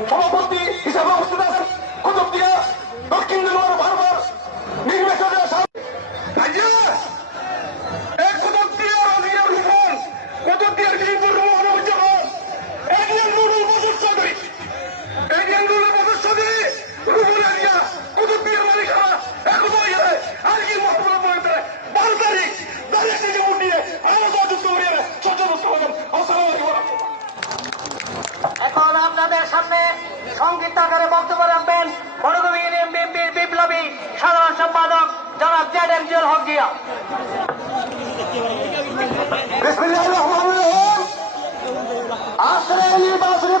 সভাপতি হিসাবে উপস্থিত আছেন কুতুবদিয়া দক্ষিণ দিনাজপুর বারবার নির্বাচনের এখন আপনাদের সামনে সংক্ষিপ্ত আকারে বক্তব্য রাখবেন বড়গাঁও ইউনিয়ন বিএনপির বিপ্লবী সাধারণ সম্পাদক জনাব জেড.এম. জিয়াউল হক জিয়া। আসলে নির্বাচনী